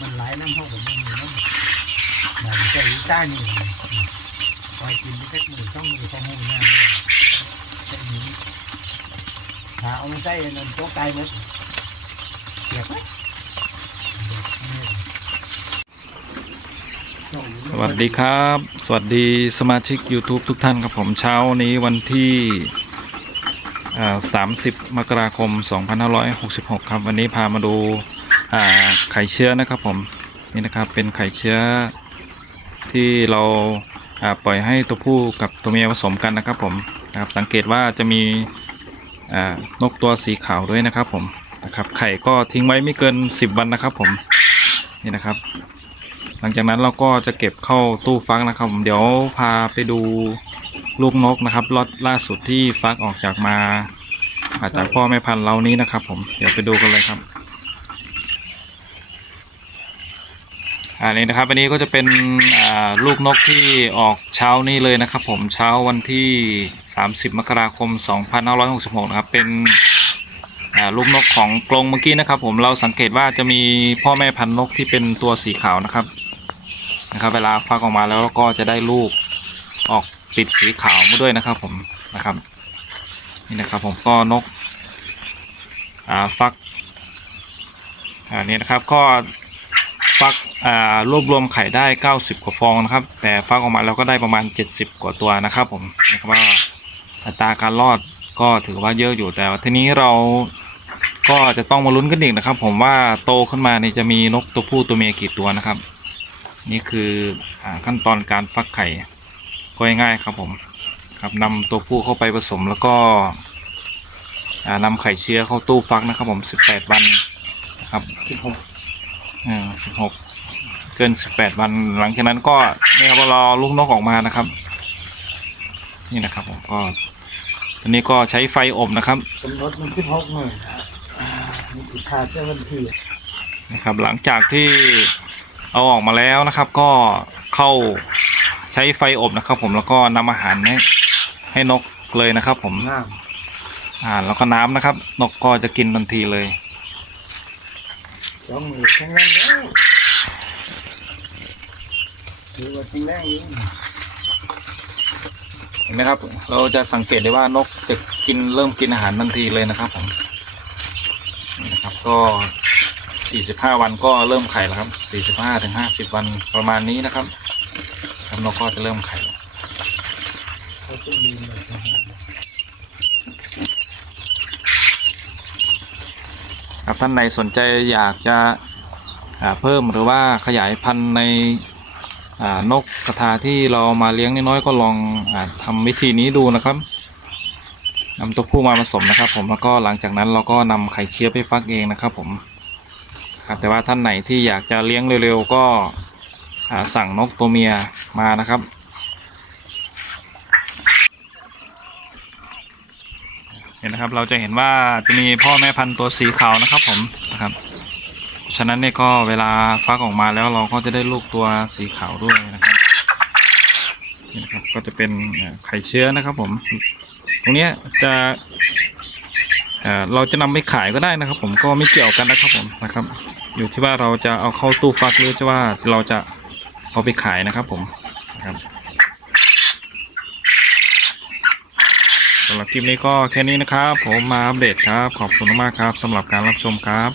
มันไหลน้ำห้องกับมันมีน้ำมันใจใต้นี่คอยกินแค่มือต้องมือต้องหูน้ำเลยใส่หินหาเอามาใส่นั่นโต๊ะไก่หมดเสียบไหมสวัสดีครับ สวัสดีสมาชิก YouTube ทุกท่านครับผมเช้านี้วันที่ 30 มกราคม 2566 ครับ วันนี้พามาดู ไข่เชื้อนะครับผมนี่นะครับเป็นไข่เชื้อที่เราาปล่อยให้ตัวผู้กับตัวเมียผสมกันนะครับผมนะครับสังเกตว่าจะมีนกตัวสีขาวด้วยนะครับผมนะครับไข่ก็ทิ้งไว้ไม่เกิน 10 วันนะครับผมนี่นะครับ หลังจากนั้นเราก็จะเก็บเข้าตู้ฟักนะครับผมเดี๋ยวพาไปดูลูกนกนะครับล็อตล่าสุดที่ฟักออกจากมาอาจากพ่อแม่พันธุ์เรานี้นะครับ ผมเดี๋ยวไปดูกันเลยครับ อันนี้นะครับอันนี้ก็จะเป็นลูกนกที่ออกเช้านี้เลยนะครับ ผมเช้าวันที่ 30 มกราคม 2566 นะครับ เป็นลูกนกของกรงเมื่อกี้นะครับ ผมเราสังเกตว่าจะมีพ่อแม่พันธุ์นกที่เป็นตัวสีขาวนะครับนะครับ เวลาฟักออกมาแล้วก็จะได้ลูกออกติดสีขาวมาด้วยนะครับ ผมนะครับนี่นะครับ ผมก็นกฟักอ่านี่นะครับก็ ฟักอ่ารวบรวมไข่ได้ 90 กว่าฟองนะครับ แต่ฟักออกมาแล้วก็ได้ประมาณ 70 กว่าตัวนะครับ ผมนะครับว่าอัตราการรอดก็ถือว่าเยอะอยู่แต่ทีนี้เราก็จะต้องมาลุ้นกันอีกนะครับ ผมว่าโตขึ้นมานี่จะมีนกตัวผู้ตัวเมียกี่ตัวนะครับ นี่คืออขั้นตอนการฟักไข่ก็ง่ายๆครับผมครับนำตัวผู้เข้าไปผสมแล้วก็อ่านำไข่เชื้อเข้าตู้ฟักนะครับ ผม 18 วันนะครับ สิบหกอ่า16เกิน18วันหลังจากนั้นก็นี่ครับรอลูกนกออกมานะครับ นี่นะครับผมก็ตอนนี้ก็ใช้ไฟอบนะครับกำหนดมันสิบหกหมื่นอ่ามันติดขาดเจ้าวันที่นะครับ หลังจากที่เอาออกมาแล้วนะครับ ก็เข้าใช้ไฟอบนะครับ ผมแล้วก็นำอาหารให้ให้นกเลยนะครับ ผมงามอ่าแล้วก็น้ำนะครับ นกก็จะกินทันทีเลย สองมือแข็งแรงแล้วถือว่าแข็งแรงนี้เห็นไหมครับ เราจะสังเกตได้ว่านกจะกินเริ่มกินอาหารทันทีเลยนะครับผมนะครับก็45วันก็เริ่มไข่แล้วครับ45ถึง50วันประมาณนี้นะครับครับนกก็จะเริ่มไข่แล้ว เขาจะมีแบบนี้ครับท่านใดสนใจอยากจะเพิ่มหรือว่าขยายพันธุ์ในนกกระทาที่เรามาเลี้ยงน้อยๆก็ลองอาทำวิธีนี้ดูนะครับนำตัวผู้มาผสมนะครับ ผมแล้วก็หลังจากนั้นเราก็นำไข่เชื้อไปฟักเองนะครับ ผมครับแต่ว่าท่านไหนที่อยากจะเลี้ยงเร็วๆก็สั่งนกตัวเมียมานะครับ เห็นนะครับเราจะเห็นว่าจะมีพ่อแม่พันธุ์ตัวสีขาวนะครับผมนะครับ ฉะนั้นเนี่ยก็เวลาฟักออกมาแล้วเราก็จะได้ลูกตัวสีขาวด้วยนะครับนี่นะครับก็จะเป็นไข่เชื้อนะครับผม ตรงนี้จะเราจะนำไปขายก็ได้นะครับ ผมก็ไม่เกี่ยวกันนะครับผมนะครับ อยู่ที่ว่าเราจะเอาเข้าตู้ฟักหรือจะว่าเราจะเอาไปขายนะครับผมนะครับ สำหรับคลิปนี้ก็แค่นี้นะครับ ผมมาอัปเดตครับ ขอบคุณมากครับสำหรับการรับชมครับ